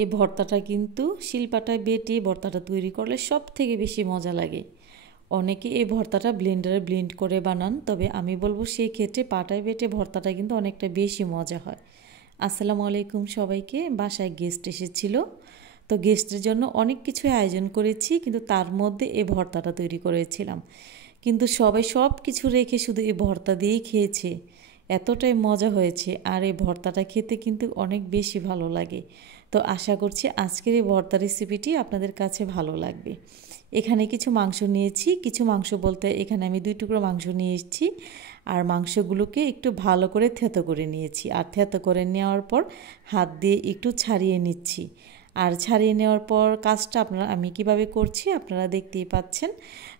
এই ভর্তাটা কিন্তু শিলপাটায় বেটে ভর্তাটা তৈরি করলে সব থেকে বেশি মজা লাগে। অনেকে এই ভর্তাটা ব্লেন্ডারে ব্লেন্ড করে বানান, তবে আমি বলবো সেই ক্ষেত্রে পাটায় বেটে ভর্তাটা কিন্তু অনেকটা বেশি মজা হয়। আসসালামু আলাইকুম সবাইকে। বাসায় গেস্ট এসেছিল, তো গেস্টের জন্য অনেক কিছুই আয়োজন করেছি, কিন্তু তার মধ্যে এই ভর্তাটা তৈরি করেছিলাম। কিন্তু সবাই সব কিছু রেখে শুধু এই ভর্তা দিয়েই খেয়েছে। এতটাই মজা হয়েছে, আর এই ভর্তাটা খেতে কিন্তু অনেক বেশি ভালো লাগে। তো আশা করছি আজকের এই ভর্তা রেসিপিটি আপনাদের কাছে ভালো লাগবে। এখানে কিছু মাংস নিয়েছি, কিছু মাংস বলতে এখানে আমি 2 টুকরো মাংস নিয়ে এসেছি। আর মাংসগুলোকে একটু ভালো করে থেতো করে নিয়েছি, আর থেতো করে নেওয়ার পর হাত দিয়ে একটু ছাড়িয়ে নিচ্ছি। আর ছাড়িয়ে নেওয়ার পর কাজটা আমি কিভাবে করছি আপনারা দেখতেই পাচ্ছেন।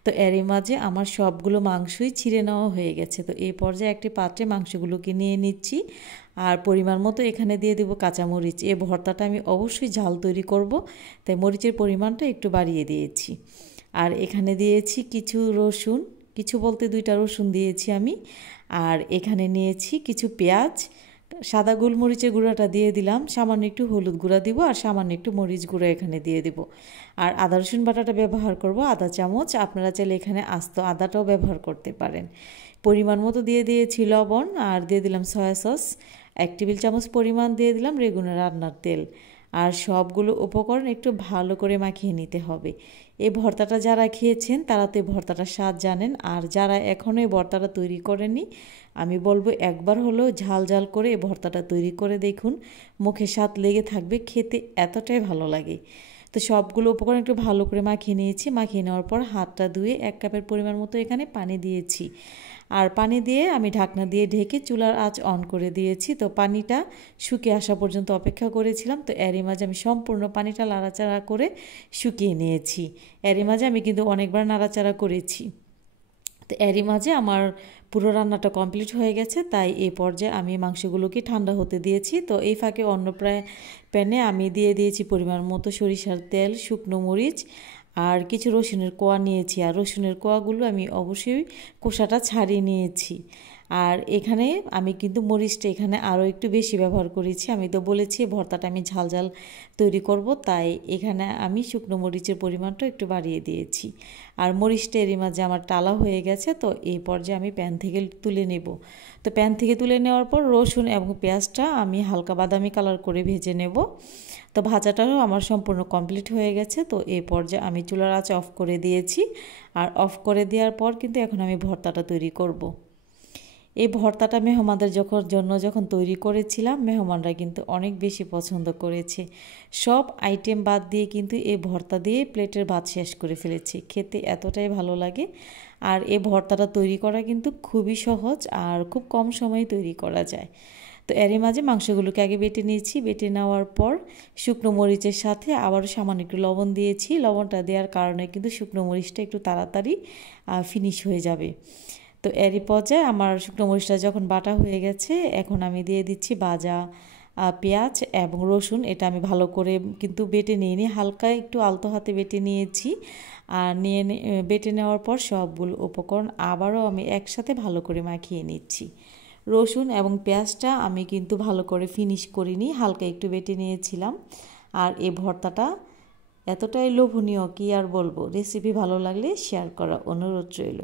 তো এরই মাঝে আমার সবগুলো মাংসই ছিঁড়ে নেওয়া হয়ে গেছে। তো এই পর্যায়ে একটি পাত্রে মাংসগুলোকে নিয়ে নিচ্ছি, আর পরিমাণ মতো এখানে দিয়ে দেবো কাঁচামরিচ। এই ভর্তাটা আমি অবশ্যই ঝাল তৈরি করব, তাই মরিচের পরিমাণটা একটু বাড়িয়ে দিয়েছি। আর এখানে দিয়েছি কিছু রসুন, কিছু বলতে 2টা রসুন দিয়েছি আমি। আর এখানে নিয়েছি কিছু পেঁয়াজ, সাদা গোলমরিচের গুঁড়াটা দিয়ে দিলাম, সামান্য একটু হলুদ গুঁড়া দিব, আর সামান্য একটু মরিচ গুঁড়া এখানে দিয়ে দেব। আর আদা রসুন বাটাটা ব্যবহার করব আধা চামচ, আপনারা চাইলে এখানে আস্ত আদাটাও ব্যবহার করতে পারেন। পরিমাণ মতো দিয়ে দিয়েছি লবণ, আর দিয়ে দিলাম সয়া সস 1 টেবিল চামচ পরিমাণ, দিয়ে দিলাম রেগুলার রান্নার তেল। আর সবগুলো উপকরণ একটু ভালো করে মাখিয়ে নিতে হবে। এই ভর্তাটা যারা খেয়েছেন তারা তো এই ভর্তাটার স্বাদ জানেন, আর যারা এখনও এই ভর্তাটা তৈরি করেনি আমি বলবো একবার হলেও ঝাল ঝাল করে এই ভর্তাটা তৈরি করে দেখুন, মুখে স্বাদ লেগে থাকবে, খেতে এতটাই ভালো লাগে। তো সবগুলো উপকরণ একটু ভালো করে মাখিয়ে নিয়েছি। মাখিয়ে নেওয়ার পর হাতটা ধুয়ে 1 কাপের পরিমাণ মতো এখানে পানি দিয়েছি। আর পানি দিয়ে আমি ঢাকনা দিয়ে ঢেকে চুলার আঁচ অন করে দিয়েছি। তো পানিটা শুকিয়ে আসা পর্যন্ত অপেক্ষা করেছিলাম। তো এরই মাঝে আমি সম্পূর্ণ পানিটা নাড়াচাড়া করে শুকিয়ে নিয়েছি। এরই মাঝে আমি কিন্তু অনেকবার নাড়াচাড়া করেছি। তো এরই মাঝে আমার পুরো রান্নাটা কমপ্লিট হয়ে গেছে, তাই এই পর্যায়ে আমি মাংসগুলোকে ঠান্ডা হতে দিয়েছি। তো এই ফাঁকে অন্য প্যানে আমি দিয়ে দিয়েছি পরিমাণ মতো সরিষার তেল, শুকনো মরিচ, আর কিছু রসুনের কোয়া নিয়েছি। আর রসুনের কোয়াগুলো আমি অবশ্যই খোসাটা ছাড়িয়ে নিয়েছি। আর এখানে আমি কিন্তু মরিচটা এখানে আরও একটু বেশি ব্যবহার করেছি। আমি তো বলেছি ভর্তাটা আমি ঝাল ঝাল তৈরি করব, তাই এখানে আমি শুকনো মরিচের পরিমাণটা একটু বাড়িয়ে দিয়েছি। আর মরিচটা এরই মাঝে আমার টালা হয়ে গেছে। তো এই পর্যায়ে আমি প্যান থেকে তুলে নেব। তো প্যান থেকে তুলে নেওয়ার পর রসুন এবং পেঁয়াজটা আমি হালকা বাদামি কালার করে ভেজে নেব। তো ভাজাটাও আমার সম্পূর্ণ কমপ্লিট হয়ে গেছে। তো এই পর্যায়ে আমি চুলার আঁচ অফ করে দিয়েছি। আর অফ করে দেওয়ার পর কিন্তু এখন আমি ভর্তাটা তৈরি করব। এই ভর্তাটা মেহমানদের যখন তৈরি করেছিলাম, মেহমানরা কিন্তু অনেক বেশি পছন্দ করেছে। সব আইটেম বাদ দিয়ে কিন্তু এই ভর্তা দিয়ে প্লেটের ভাত শেষ করে ফেলেছি। খেতে এতটাই ভালো লাগে। আর এই ভর্তাটা তৈরি করা কিন্তু খুবই সহজ, আর খুব কম সময়ে তৈরি করা যায়। তো এরই মাঝে মাংসগুলোকে আগে বেটে নিয়েছি। বেটে নেওয়ার পর শুকনো মরিচের সাথে আবারও সামান্য একটু লবণ দিয়েছি। লবণটা দেওয়ার কারণে কিন্তু শুকনো মরিচটা একটু তাড়াতাড়ি ফিনিশ হয়ে যাবে। তো এরই পর্যায়ে আমার শুকনো মরিচটা যখন বাটা হয়ে গেছে, এখন আমি দিয়ে দিচ্ছি ভাজা পেঁয়াজ এবং রসুন। এটা আমি ভালো করে কিন্তু বেটে নিয়ে নিই, হালকা একটু আলতো হাতে বেটে নিয়েছি। আর বেটে নেওয়ার পর সবগুলো উপকরণ আবারও আমি একসাথে ভালো করে মাখিয়ে নিচ্ছি। রসুন এবং পেঁয়াজটা আমি কিন্তু ভালো করে ফিনিশ করিনি, হালকা একটু বেটে নিয়েছিলাম। আর এই ভর্তাটা এতটাই লোভনীয় কি আর বলবো। রেসিপি ভালো লাগলে শেয়ার করা অনুরোধ রইল।